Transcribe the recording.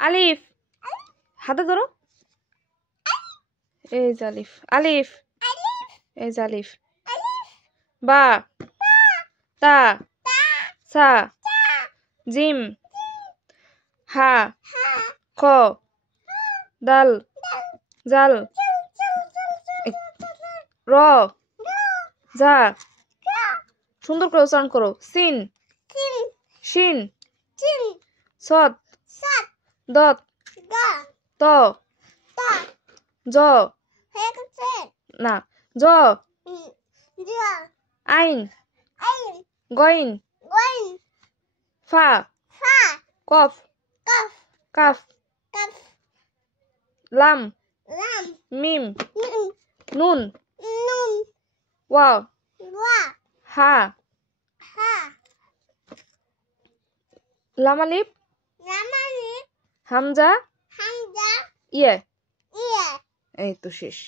আলিফ হাতে ধরো এই যে আলিফ আলিফ এই যে আলিফ বা তা সা জিম হা খ দাল জাল র যা সুন্দর করে উচ্চারণ করো সিন শিন সদ দত ত জ না জ আইন গইন ফা কফ কাফ লাম মিম নুন ওয়াও হা লাম আলিফ হামজা ইয়ে এই তো শেষ।